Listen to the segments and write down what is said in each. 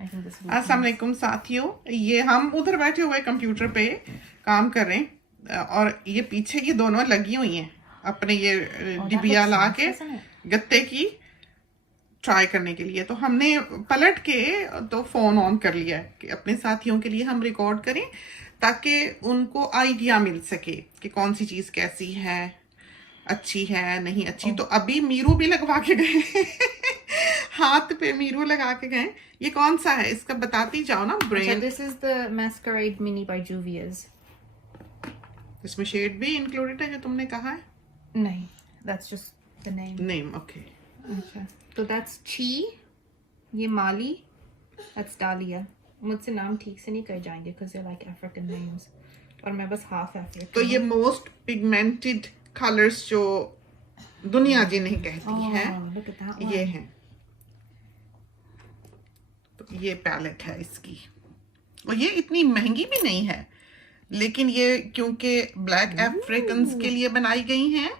अस्सलाम वालेकुम साथियों, ये हम उधर बैठे हुए कंप्यूटर पे काम कर रहे हैं और ये पीछे ये दोनों लगी हुई हैं अपने ये डिबिया ला के गत्ते की ट्राई करने के लिए। तो हमने पलट के तो फोन ऑन कर लिया है कि अपने साथियों के लिए हम रिकॉर्ड करें ताकि उनको आइडिया मिल सके कि कौन सी चीज कैसी है, अच्छी है नहीं अच्छी। तो अभी मीरू भी लगवा के गए हाथ पे मीरू लगा के गए। ये कौन सा है इसका बताती जाओ ना। Brain, this is the masquerade mini by जूवियर्स। इसमें शेड भी इंक्लूडेड है जो तुमने कहा है? नहीं, that's just the name. Okay. अच्छा, तो दैट्स ची, ये माली, दैट्स डालिया। मुझसे नाम ठीक से नहीं कर जाएंगे because they like African names और मैं बस हाफ अफ्रीकन। तो ये मोस्ट पिगमेंटेड कलर्स जो दुनिया जिन्हें कहती है ये हैं। तो ये पैलेट है इसकी और ये इतनी महंगी भी नहीं है, लेकिन ये क्योंकि ब्लैक अफ्रीकन्स के लिए बनाई गई हैं,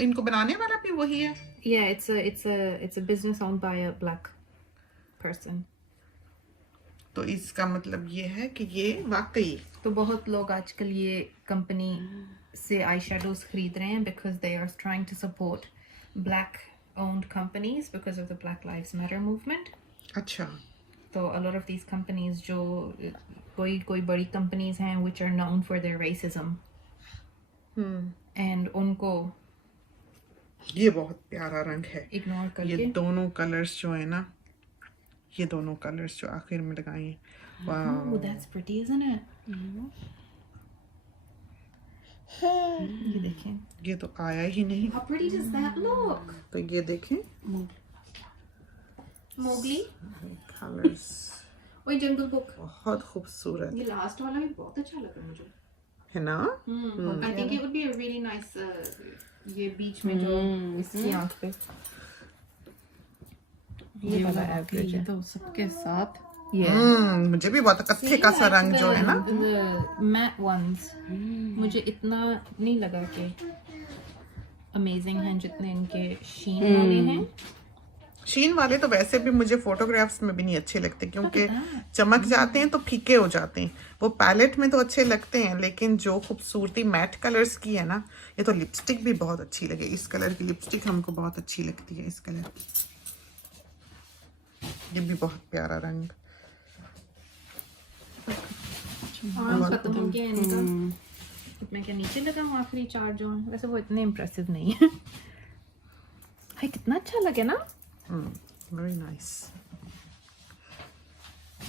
इनको बनाने वाला भी वही है। Yeah, it's a business owned by a black person. तो इसका मतलब ये है कि ये वाकई तो बहुत लोग आजकल ये कंपनी से आई शेडोज खरीद रहे हैं because they are trying to support black owned companies because of the Black Lives Matter movement. अच्छा। तो a lot of these companies जो कोई बड़ी companies हैं which are known for their racism. and उनको ये बहुत प्यारा रंग है। इग्नोर करके ये दोनों कलर्स जो है ना, ये दोनों कलर्स जो आखिर में लगाए हैं, वाह that's pretty, isn't it? ये देखें, ये तो आया ही नहीं। how pretty does that look? तो ये देखें मोगली कलर्स, और जंगल बुक बहुत खूबसूरत ये लास्ट वाला भी बहुत अच्छा लगा मुझे, है ना। I think it would be a really nice ये बीच में जो इसकी आंख पे ये वाला एवरेज है तो सबके साथ ये मुझे भी बहुत कत्थे का सा रंग जो है ना, मैट वंस मुझे इतना नहीं लगा कि अमेजिंग हैं जितने इनके शीन वाले हैं। शीन वाले तो वैसे भी मुझे फोटोग्राफ्स में भी नहीं अच्छे लगते क्योंकि चमक जाते हैं तो फीके हो जाते हैं। वो पैलेट में तो अच्छे लगते हैं, लेकिन जो खूबसूरती मैट कलर्स की है ना, ये तो लिपस्टिक भी बहुत अच्छी लगे। इस कलर की लिपस्टिक हमको बहुत अच्छी लगती है, इस कलर की। ये भी बहुत प्यारा रंग। खत्म हो गया इनका। मैं क्या नीचे लगा हूँ आखिरी चार जो हैं, वैसे वो इतने इम्प्रेसिव नहीं है। हाय कितना अच्छा लगे ना। Very nice.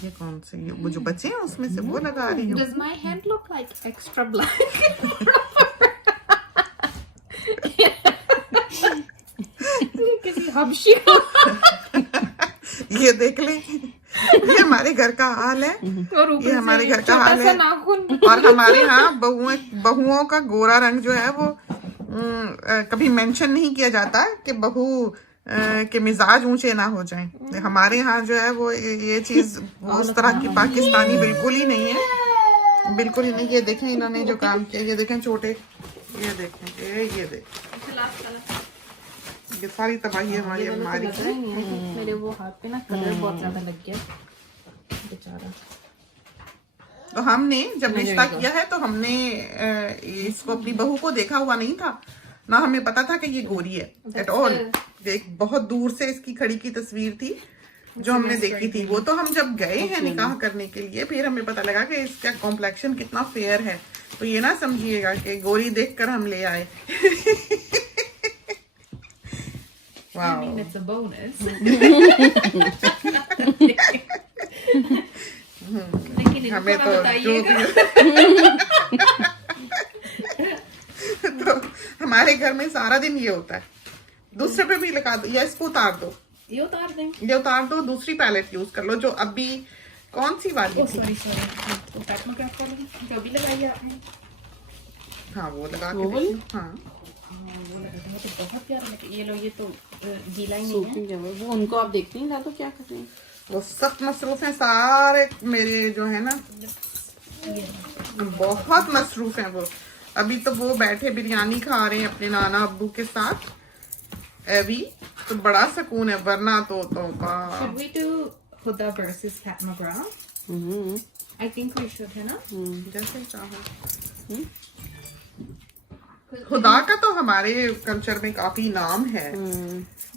ये कौन से वो जो बचे हैं उसमें से वो लगा रही हूँ। Does my hand look like extra black? किसी हबशी को ये देख ले, ये हमारे घर का हाल है। ये हमारे घर का हाल है। और हमारे यहाँ बहुओं का गोरा रंग जो है वो कभी मेंशन नहीं किया जाता कि बहू के मिजाज ऊंचे ना हो जाएं। हमारे यहाँ जो है वो ये चीज उस तरह की पाकिस्तानी बिल्कुल ही नहीं है, बिल्कुल ही नहीं। ये देखें इन्होंने जो काम किया, ये देखें छोटे, ये देखें ये देखें, ये सारी तबाही हमारी अलमारी की। मेरे वो हाथ पे ना कलर बहुत ज्यादा लग गया बेचारा। तो हमने जब रिश्ता किया है तो हमने इसको अपनी बहू को देखा हुआ नहीं था ना, हमें पता था कि ये गोरी है एट ऑल। एक बहुत दूर से इसकी खड़ी की तस्वीर थी जो हमने देखी थी। वो तो हम जब गए हैं निकाह करने के लिए फिर हमें पता लगा कि इसका कॉम्प्लेक्शन कितना फेयर है। तो ये ना समझिएगा कि गोरी देखकर हम ले आए। I mean, it's a bonus. हमें तो जो भी तो हमारे घर में सारा दिन ये होता है। दूसरे पे भी लगा दो या इसको उतार दो, ये उतार दें, ये उतार दो, दूसरी पैलेट यूज कर लो जो अभी कौन सी वाली थी। सॉरी तो पैटर्न क्या कर लो जो अभी लगाई आपने। हाँ वो लगा के देखो। हाँ वो लगा तो बहुत प्यारा लगा। ये लो, ये तो गीला ही नहीं है। वो उनको आप देखते हैं ना तो क्या कर रहे हैं, वो सख्त मसरूफ हैं सारे मेरे जो है ना, बहुत मसरूफ हैं वो। अभी तो वो बैठे बिरयानी खा रहे हैं अपने नाना अब्बू के साथ। अभी तो बड़ा सुकून है, वरना तो Should we do Huda versus Pat McGrath. Hmm I think we should, है ना? जैसे चाहो। खुदा का तो हमारे कल्चर में काफी नाम है,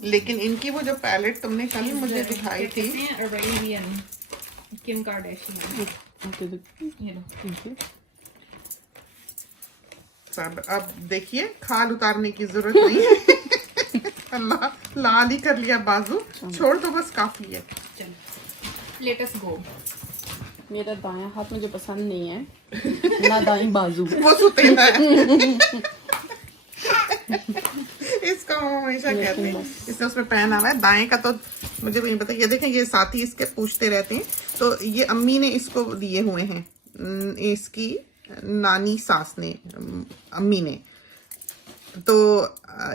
लेकिन इनकी वो जो पैलेट तुमने कल मुझे दिखाई थी, Arabian Kim Kardashian. Okay You know. सब अब देखिए खाल उतारने की जरूरत नहीं है। अल्लाह लाल ही कर लिया बाजू, छोड़ तो बस काफी है। चलो, let us go. मेरा दायां हाथ मुझे पसंद नहीं है ना दाई बाजू। वो सुतेला है। इसका हम हमेशा कहते हैं, इसने उसमें पहना हुआ है। दाएं का तो मुझे भी नहीं पता। ये देखें, ये साथी इसके पूछते रहते हैं, तो ये अम्मी ने इसको दिए हुए हैं, इसकी नानी सास ने, अम्मी ने, तो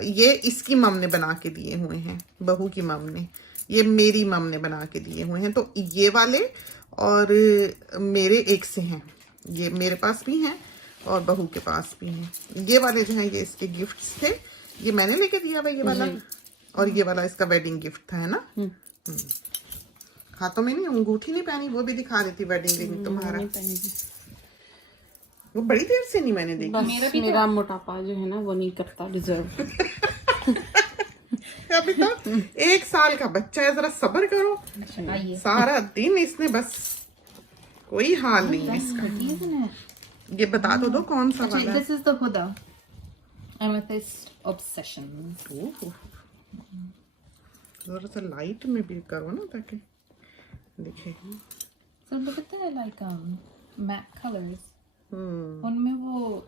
ये इसकी मम ने बना के दिए हुए हैं, बहू की मम ने, ये मेरी मम ने बना के दिए हुए हैं। तो ये वाले और मेरे एक से हैं, ये मेरे पास भी हैं और बहू के पास भी हैं। ये वाले जो हैं ये इसके गिफ्ट्स थे, ये मैंने लेके दिया हुआ ये वाला, और ये वाला इसका वेडिंग गिफ्ट था, है ना। हाथों में नहीं, अंगूठी नहीं पहनी, वो भी दिखा देती वेडिंग रिंग तुम्हारा। वो बड़ी देर से नहीं मैंने देखी। बस मेरा मोटापा जो है ना वो नहीं करता डिजर्व। अभी तो 1 साल का बच्चा है, जरा सब्र करो। आइए। सारा दिन इसने बस, कोई हाल नहीं है इसका। ये बता तो दो कौन सा वाला है। This is the Huda Amethyst Obsession. ओह, जरा सा लाइट में भी करो ना ताकि दिखे। So look at the like matte colors. हम्म, उनमें वो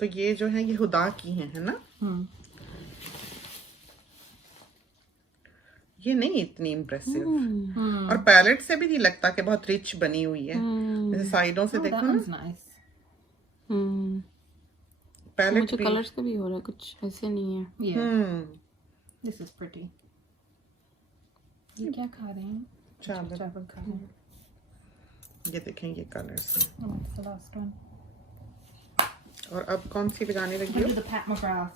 तो ये जो है ये हुदा की है ना। ये नहीं इतनी इम्प्रेसिव, और पैलेट से भी नहीं लगता कि बहुत रिच बनी हुई है। जैसे साइडों से that देखो one's ना, nice. पैलेट मुझे भी। कलर्स का भी हो रहा है, कुछ ऐसे नहीं है। Yeah, this is pretty. ये क्या खा रहे हैं? चावल। चावल खा रहे हैं. ये देखें ये कलर्स हैं। Oh, it's the last one. और अब कौन सी बजाने लगी I'll हो? do the Pat McGrath.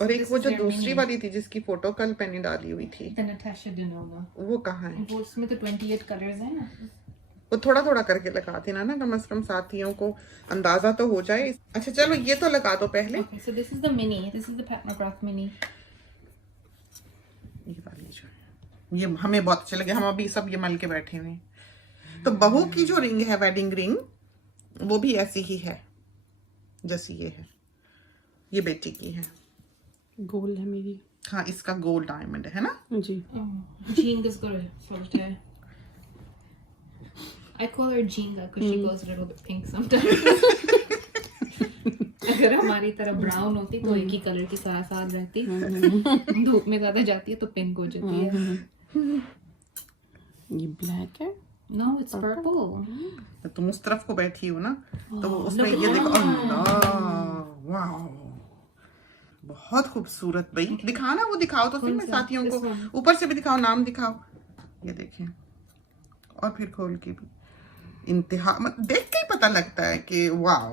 और एक This वो is जो their दूसरी mini. वाली थी जिसकी फोटो कल मैंने डाली हुई थी, The Natasha Denona. वो कहाँ है? वो उसमें तो 28 कलर्स हैं ना. वो थोड़ा थोड़ा करके लगा देना ना, कम से कम साथियों को अंदाजा तो हो जाए। अच्छा चलो ये तो लगा दो पहले। Okay, so this is the mini. This is the Pat McGrath mini. ये वाली जो है, ये हमें बहुत अच्छे लगे, हम अभी सब ये मल के बैठे हुए हैं। तो बहू की जो रिंग है, वेडिंग रिंग, वो भी ऐसी ही है जैसी ये है। ये बेटी की है। गोल्ड है मेरी। हाँ, इसका गोल्ड डायमंड है ना। जी। Jinga's got a sort of. I call her Jinga because she goes a little bit pink sometimes. अगर हमारी तरह ब्राउन होती तो एक ही कलर की साथ साथ रहती। धूप में ज्यादा जाती है तो पिंक हो जाती है। ये ब्लैक है। No, it's purple. तो तुम उस तरफ को बैठी हो ना, तो वो उसमें ये देखो, अल्लाह, वाह, बहुत खूबसूरत। भाई दिखाना, वो दिखाओ तो फिर मैं साथियों को ऊपर से भी दिखाओ, नाम दिखाओ। ये देखें, और फिर खोल के भी इंतहा, देख के ही पता लगता है कि वाह।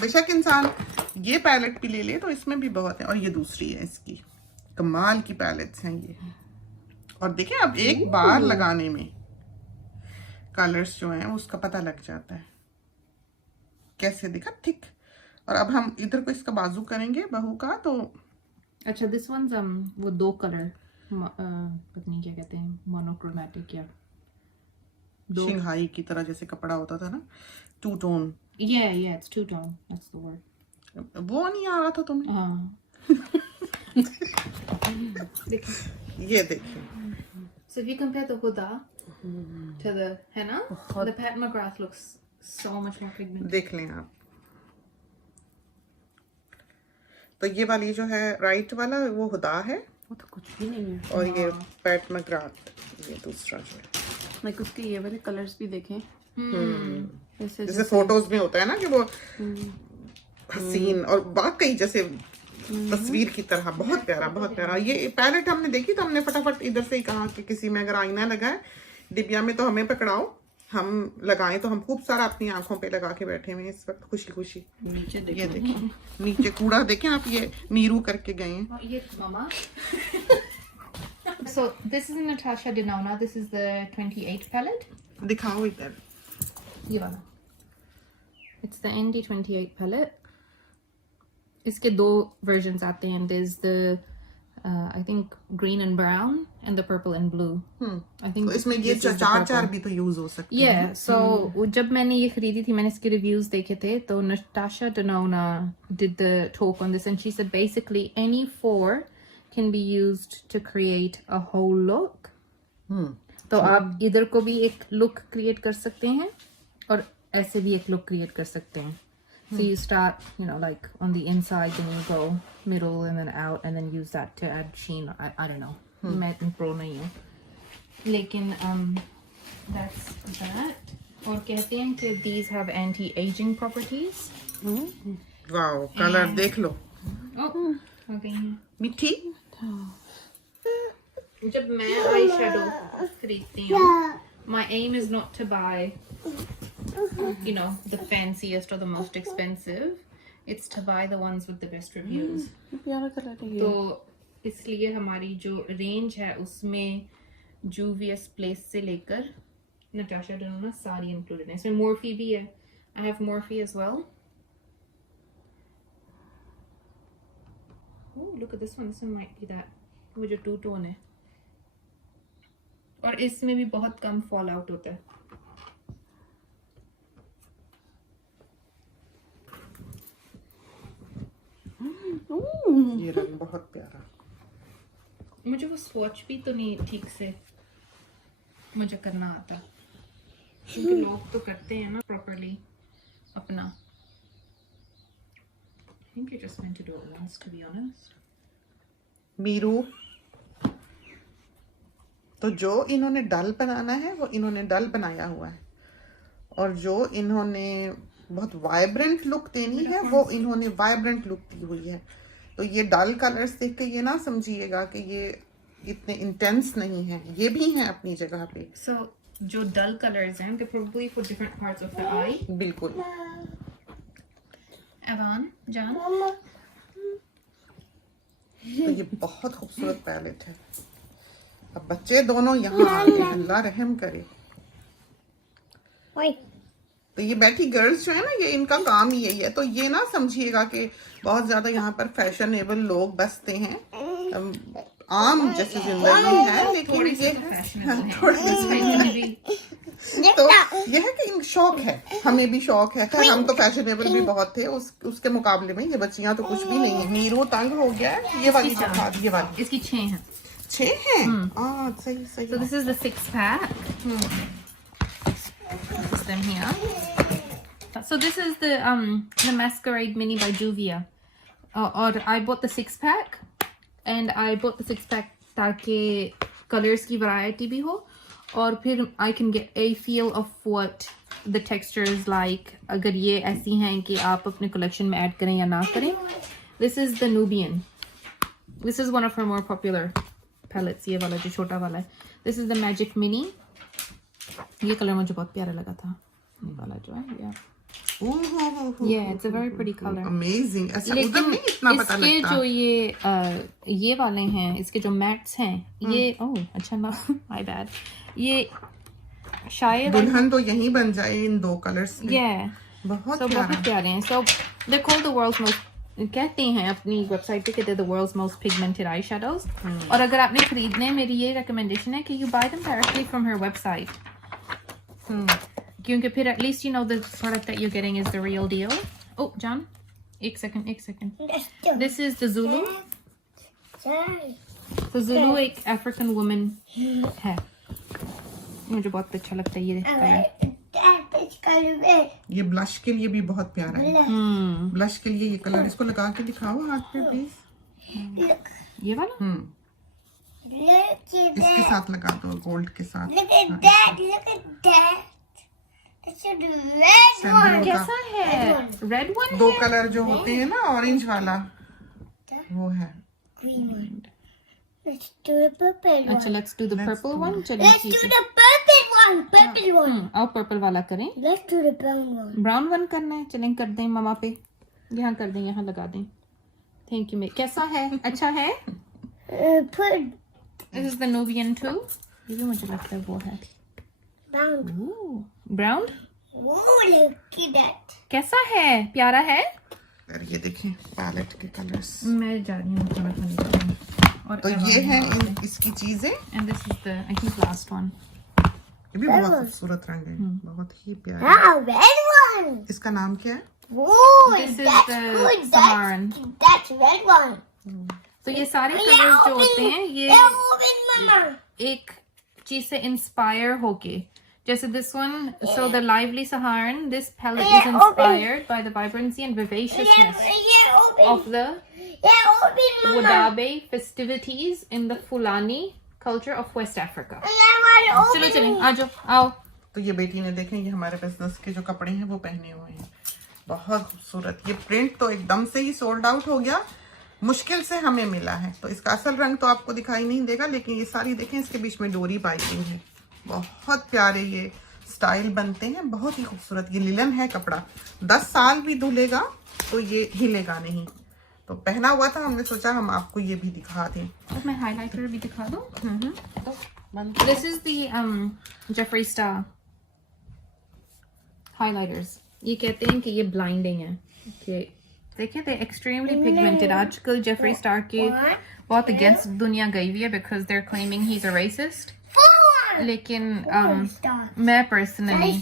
बेशक इंसान ये पैलेट भी ले ले तो इसमें भी बहुत है। और ये दूसरी है, इसकी कमाल की पैलेट्स हैं ये। और देखें, अब एक बार लगाने में कलर्स जो हैं उसका पता लग जाता है। कैसे दिखा, थिक। और अब हम इधर को इसका बाजू करेंगे बहू का, तो अच्छा, this one's वो दो कलर पता नहीं क्या कहते हैं, मोनोक्रोमैटिक या दो। शिंघाई की तरह जैसे कपड़ा होता था ना, 2 tone. Yeah, it's two tone. That's the word. वो नहीं आ रहा था तुम्हें। हाँ। देखिए। ये देखिए, So if you compare the Huda to the henna, the Pat McGrath looks so much more pigmented. देख लें आप। तो ये वाली जो है राइट वाला, वो हुदा है, वो तो कुछ भी नहीं है। और ये पैट मैकग्राथ, ये दूसरा जो है। लाइक उसके ये वाले कलर्स भी देखें। ऐसे जैसे फोटोज में होता है ना कि वो हसीन और वाकई जैसे तस्वीर की तरह, बहुत प्यारा, बहुत प्यारा। ये पैलेट हमने देखी तो हमने फटाफट इधर से ही कहा कि किसी में अगर आईना लगा है डिबिया में तो हमें पकड़ाओ, हम लगाएं। तो हम खूब सारा अपनी आंखों पे लगा के बैठे हुए हैं इस वक्त, खुशी खुशी। नीचे ये देखो। देखें, नीचे कूड़ा देखें आप, ये नीरू करके गए हैं। ये मामा So this is Natasha Denona. This is the 28 palette. दिखाओ इधर. ये वाला. It's the ND28 palette. इसके दो versions आते हैं. There's the I think green and brown and the purple and blue. I think तो इसमें ये this is the चार purple. भी तो यूज हो सकते हैं. Yeah, so जब मैंने ये खरीदी थी, मैंने इसके reviews देखे थे, तो Natasha Denona did the talk on this and she said basically any four can be used to create a whole look. तो आप इधर को भी एक look create कर सकते हैं और ऐसे भी एक look create कर सकते हैं. So you start, you know, like on the inside, then you go middle and then out, and then use that to add sheen. I don't know. मैं इतनी pro नहीं हूँ. लेकिन that's that. और कहते हैं कि these have anti-aging properties. Wow, colour देख लो. Oh, आ गई हैं. मिठी. जब मैं आई शेडो खरीदती हूँ, my aim is not to buy, you know, the fanciest or the most expensive. It's to buy the ones with the best reviews. प्यारा colour है ये. तो इसलिए हमारी जो रेंज है उसमें Juvia's Place से लेकर Natasha Denona सारी इंक्लूडेड है. इसमें Morphe भी है. I have Morphe as well. Oh, look at this one. This one might be that. वो जो टू टोन है. और इसमें भी बहुत कम फॉल आउट होता है. ये रंग बहुत प्यारा. मुझे वो स्वॉच भी तो नहीं ठीक से मुझे करना आता, क्योंकि लोग तो करते हैं ना प्रॉपर्ली अपना. I think you're just meant to do it once, to be honest. मीरू. तो जो इन्होंने डल बनाना है वो इन्होंने डल बनाया हुआ है, और जो इन्होंने बहुत वाइब्रेंट लुक देनी है वो इन्होंने वाइब्रेंट लुक दी हुई है. तो ये डल कलर्स देख के ये ना समझिएगा कि ये इतने इंटेंस नहीं है. ये भी हैं अपनी जगह पे. So जो dull colors हैं, they're probably for different parts of the eye. बिल्कुल. Evan, Jan. तो ये बहुत खूबसूरत पैलेट है. अब बच्चे दोनों यहाँ आ गए, अल्लाह रहम करे. तो ये बैठी गर्ल्स जो है ना, ये इनका काम ही यही है. तो ये ना समझिएगा कि बहुत ज्यादा यहाँ पर फैशनेबल लोग बसते हैं. आम जैसी जिंदगी है, लेकिन ये तो यह है कि शौक है. हमें भी शौक है. खैर हम तो फैशनेबल भी बहुत थे उसके मुकाबले में ये बच्चियां तो कुछ भी नहीं है. मीरू तंग हो गया है. ये वाली दिखा, ये वाली. इसकी 6 हैं. 6 हैं. सही सही. So this is the 6-pack. This is them here. So this is the Masquerade Mini by Juvia. Or I bought the 6-pack, and I bought the 6-pack ताकि colors की variety भी हो, और फिर I can get a feel of what the texture is like. अगर ये ऐसी हैं कि आप अपने collection में add करें या ना करें. This is the Nubian. This is one of her more popular palettes. ये वाला जो छोटा वाला है. This is the Magic Mini. ये कलर मुझे बहुत प्यारा लगा था. ये वाला जो है. Yeah, it's a very pretty color. Amazing. ऐसा उधर लेकिन नहीं इतना पता इसके लगता. जो ये वाले हैं, इसके जो मैट्स हैं, ये अच्छा ना, my bad. ये शायद दुल्हन तो यहीं बन जाए इन 2 कलर्स में. yeah, बहुत so प्यारा. बहुत प्यारे हैं. So they're called the world's most, कहते हैं अपनी वेबसाइट पे कि they're the world's most pigmented eyeshadows. और अगर आपने खरीदने, मेरी ये recommendation है कि you buy them directly from her website. क्योंकि फिर at least you know the product that you're getting is the real deal. Oh, John, एक second. This is the Zulu. तो Zulu एक African woman है. मुझे बहुत अच्छा लगता है ये कलर. ये ब्लश के लिए भी बहुत प्यारा है. ब्लश के लिए ये कलर. इसको लगा के दिखाओ हाथ पे प्लीज. ये वाला. इसके साथ लगा दो, गोल्ड के साथ. कैसा है? रेड वन 2 कलर जो होते हैं ना, ऑरेंज वाला वो है. Let's do the purple one. अच्छा, let's do the purple one. चलिए Let's ठीक do है. the purple one. Purple one. आओ पर्पल वाला करें. Let's do the brown one. Brown one करना है. चलें कर दें मामा पे. यहाँ कर दें, यहाँ लगा दें. Thank you. कैसा है? अच्छा है? Put This is the Nubian too. ये भी मुझे लगता है वो है. Brown. Ooh, brown? Oh, look at that. कैसा है? प्यारा है? और ये देखें पैलेट के कलर्स। मैं जा रही हूँ खाना खाने के लिए। और तो ये है इसकी चीजें। And this is the I think last one. ये भी बहुत खूबसूरत रंग है, बहुत ही प्यारा। Ah, red one. इसका नाम क्या है? Oh, This is that's the good. Saharan. That's red one. तो ये सारे कलर्स जो होते हैं ये open, Mama. एक चीज से इंस्पायर होके, जैसे this one, so the lively Saharan, this palette is inspired by the vibrancy and vivaciousness Yeah, open. of the Yeah, open, Mama. Wadabe festivities in the Fulani culture of West Africa. I want to चलो open. चलें, आ जाओ, आओ। तो ये बेटी ने देखें, ये हमारे बिजनेस के जो कपड़े हैं वो पहने हुए हैं, बहुत खूबसूरत। ये प्रिंट तो एकदम से ही सोल्ड आउट हो गया, मुश्किल से हमें मिला है। तो इसका असल रंग तो आपको दिखाई नहीं देगा, लेकिन ये सारी देखें, इसके बीच में डोरी पाइपिंग है, बहुत प्यारे ये स्टाइल बनते हैं, बहुत ही खूबसूरत। ये लिलन है कपड़ा, 10 साल भी धुलेगा तो ये हिलेगा नहीं। तो पहना हुआ था, हमने सोचा हम आपको ये भी दिखा दें। अब मैं हाइलाइटर भी दिखा दूं। This is the Jeffree Star highlighters. ये कहते हैं कि ये ब्लाइंडिंग है कि देखिए they extremely pigmented. आजकल जेफरी स्टार के बहुत अगेंस्ट दुनिया गई हुई है because they're claiming he's a racist. लेकिन मैं पर्सनली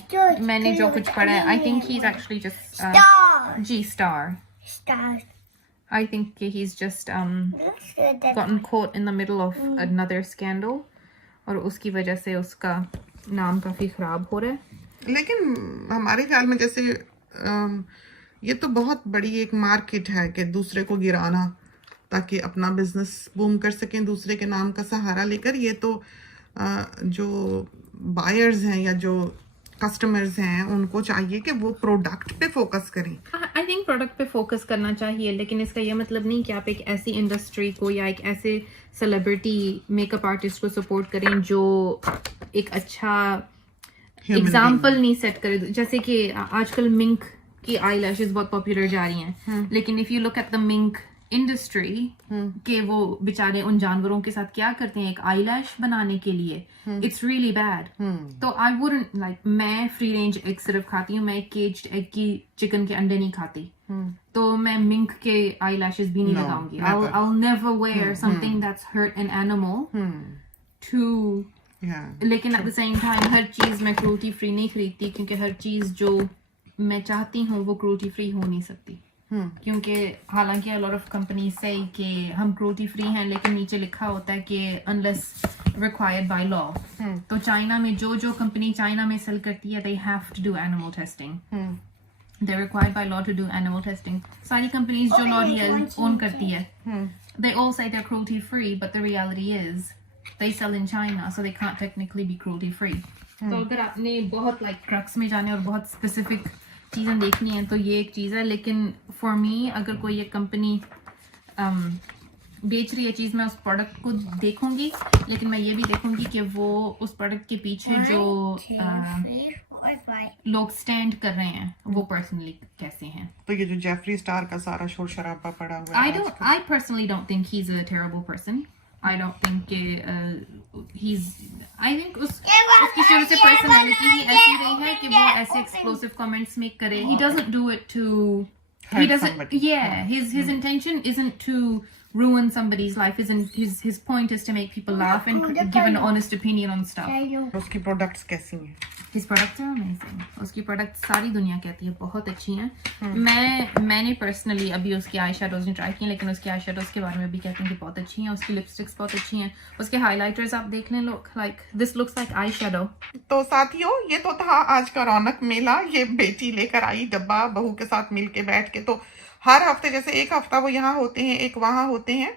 मैंने जो कुछ पढ़ा है, I think he's actually just Star. G-Star. Stars. I think he's just Looks good. That gotten caught in the middle of another scandal और उसकी वजह से उसका नाम काफी खराब हो रहा है। लेकिन हमारे ख्याल में जैसे ये तो बहुत बड़ी एक मार्केट है कि दूसरे को गिराना ताकि अपना बिजनेस बूम कर सकें दूसरे के नाम का सहारा लेकर। ये तो जो बायर्स हैं या जो कस्टमर्स हैं उनको चाहिए कि वो प्रोडक्ट पे फोकस करें। आई थिंक प्रोडक्ट पे फोकस करना चाहिए, लेकिन इसका ये मतलब नहीं कि आप एक ऐसी इंडस्ट्री को या एक ऐसे सेलिब्रिटी मेकअप आर्टिस्ट को सपोर्ट करें जो एक अच्छा एग्जाम्पल नहीं सेट करे। जैसे कि आजकल मिंक की आई लैशेज बहुत पॉपुलर जा रही हैं, लेकिन if you look at the mink industry के वो बेचारे उन जानवरों के साथ क्या करते हैं एक आई लैश बनाने के लिए, इट्स रियली बैड। तो आई वुडंट लाइक, मैं फ्री रेंज एग सिर्फ खाती हूँ, मैं केज्ड एग की चिकन के अंडे नहीं खाती, तो मैं मिंक के आई लैशेज भी नहीं लगाऊंगी। I'll never wear something that's hurt an animal to लेकिन एट द सेम टाइम हर चीज मैं क्रूल्टी फ्री नहीं खरीदती, क्योंकि हर चीज जो मैं चाहती हूँ वो क्रूल्टी फ्री हो नहीं सकती। क्योंकि हालांकि a lot of companies say कि हम क्रूल्टी फ्री हैं, लेकिन नीचे लिखा होता है कि unless required by law। तो चाइना में जो कंपनी चाइना में सेल करती है they have to do animal testing। they're required by law to do animal testing। सारी कंपनीज जो लॉरियल ओन करती है they all say they're cruelty free, but the reality is they sell in China, so they can't technically be cruelty free। तो अगर आपने बहुत like crux में जाने और बहुत स्पेसिफिक चीज़ें देखनी है तो ये एक चीज़ है। लेकिन फॉर मी अगर कोई एक कंपनी बेच रही है चीज़, मैं उस प्रोडक्ट को देखूंगी, लेकिन मैं ये भी देखूंगी कि वो उस प्रोडक्ट के पीछे जो लोग स्टैंड कर रहे हैं वो पर्सनली कैसे हैं। तो ये जो जेफरी स्टार का सारा शोर शराबा पड़ा हुआ है, I personally don't think he's a terrible person। I don't think I think उसकी शुरू से पर्सनालिटी ही ऐसी रही है कि वो ऐसे एक्सप्लोसिव कमेंट्स मेक करे। He doesn't do it to he doesn't somebody. his intention isn't to ruin somebody's life, isn't his point is to make people laugh and give an honest opinion on stuff। उसकी products कैसी हैं? His products are amazing। उसकी products सारी दुनिया कहती है बहुत अच्छी हैं। मैंने पर्सनली अभी उसकी आई शेडोज नहीं ट्राई की, लेकिन उसकी आई शेडोज के बारे में भी कहते हैं कि बहुत अच्छी हैं। उसकी लिपस्टिक्स बहुत अच्छी हैं, उसके हाइलाइटर्स आप देख लें, look like this looks like eye shadow. तो साथियों, ये तो था आज का रौनक मेला। ये बेटी लेकर आई डब्बा बहू के साथ मिलके बैठ के। तो हर हफ्ते जैसे एक हफ्ता वो यहाँ होते हैं, एक वहाँ होते हैं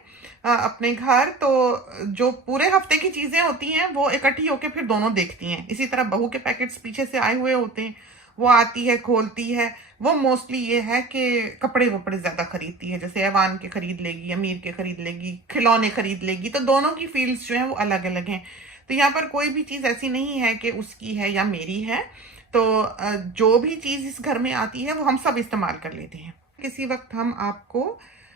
अपने घर, तो जो पूरे हफ्ते की चीजें होती हैं वो इकट्ठी होके फिर दोनों देखती हैं। इसी तरह बहू के पैकेट्स पीछे से आए हुए होते हैं, वो आती है खोलती है। वो मोस्टली ये है कि कपड़े वपड़े ज्यादा खरीदती है, जैसे ऐवान के खरीद लेगी, अमीर के खरीद लेगी, खिलौने खरीद लेगी। तो दोनों की फील्ड्स जो हैं वो अलग अलग हैं। तो यहाँ पर कोई भी चीज ऐसी नहीं है कि उसकी है या मेरी है। तो जो भी चीज इस घर में आती है वो हम सब इस्तेमाल कर लेते हैं। किसी वक्त हम आपको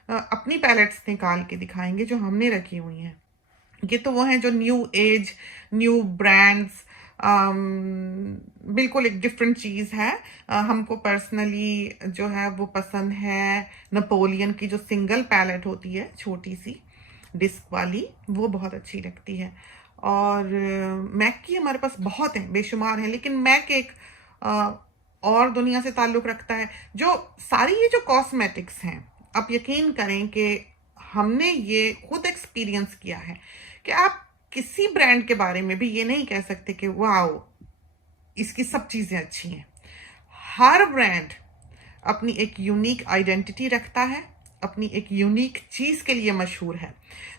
अपनी पैलेट्स निकाल के दिखाएंगे जो हमने रखी हुई हैं। ये तो वो हैं जो न्यू एज न्यू ब्रांड्स, बिल्कुल एक डिफरेंट चीज़ है। हमको पर्सनली जो है वो पसंद है नेपोलियन की जो सिंगल पैलेट होती है, छोटी सी डिस्क वाली, वो बहुत अच्छी लगती है। और मैक की हमारे पास बहुत हैं, बेशुमार हैं, लेकिन मैक एक और दुनिया से ताल्लुक़ रखता है। जो सारी ये जो कॉस्मेटिक्स हैं, आप यकीन करें कि हमने ये खुद एक्सपीरियंस किया है कि आप किसी ब्रांड के बारे में भी ये नहीं कह सकते कि वाओ इसकी सब चीज़ें अच्छी हैं। हर ब्रांड अपनी एक यूनिक आइडेंटिटी रखता है, अपनी एक यूनिक चीज़ के लिए मशहूर है।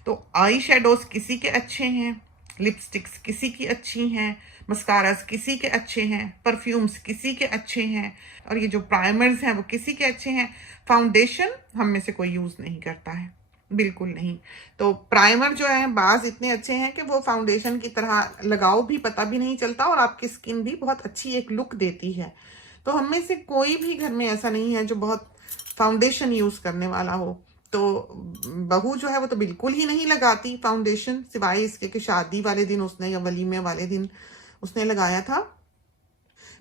तो आई शेडोज़ किसी के अच्छे हैं, लिपस्टिक्स किसी की अच्छी हैं, मस्कारास किसी के अच्छे हैं, परफ्यूम्स किसी के अच्छे हैं, और ये जो प्राइमर्स हैं वो किसी के अच्छे हैं। फाउंडेशन हम में से कोई यूज़ नहीं करता है, बिल्कुल नहीं। तो प्राइमर जो है बाज इतने अच्छे हैं कि वो फाउंडेशन की तरह लगाओ भी पता भी नहीं चलता, और आपकी स्किन भी बहुत अच्छी एक लुक देती है। तो हम में से कोई भी घर में ऐसा नहीं है जो बहुत फाउंडेशन यूज़ करने वाला हो। तो बहू जो है वो तो बिल्कुल ही नहीं लगाती फाउंडेशन, सिवाय इसके कि शादी वाले दिन उसने या वलीमे वाले दिन उसने लगाया था।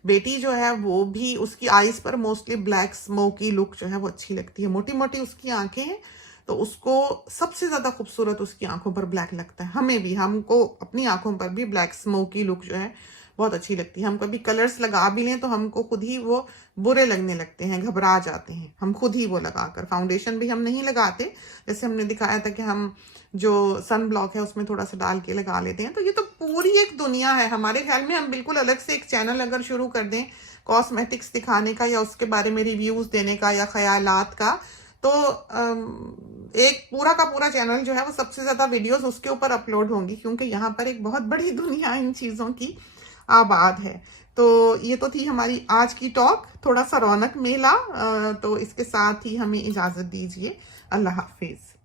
बेटी जो है वो भी, उसकी आईज पर मोस्टली ब्लैक स्मोकी लुक जो है वो अच्छी लगती है। मोटी मोटी उसकी आंखें हैं, तो उसको सबसे ज़्यादा खूबसूरत उसकी आंखों पर ब्लैक लगता है। हमें भी, हमको अपनी आंखों पर भी ब्लैक स्मोकी लुक जो है बहुत अच्छी लगती है। हम कभी कलर्स लगा भी लें तो हमको खुद ही वो बुरे लगने लगते हैं, घबरा जाते हैं हम खुद ही वो लगाकर। फाउंडेशन भी हम नहीं लगाते, जैसे हमने दिखाया था कि हम जो सन ब्लॉक है उसमें थोड़ा सा डाल के लगा लेते हैं। तो ये तो पूरी एक दुनिया है। हमारे ख्याल में हम बिल्कुल अलग से एक चैनल अगर शुरू कर दें कॉस्मेटिक्स दिखाने का, या उसके बारे में रिव्यूज़ देने का, या ख्यालात का, तो एक पूरा का पूरा चैनल जो है वो सबसे ज़्यादा वीडियोस उसके ऊपर अपलोड होंगी, क्योंकि यहाँ पर एक बहुत बड़ी दुनिया इन चीज़ों की आबाद है। तो ये तो थी हमारी आज की टॉक, थोड़ा सा रौनक मेला। तो इसके साथ ही हमें इजाज़त दीजिए। अल्लाह हाफिज़।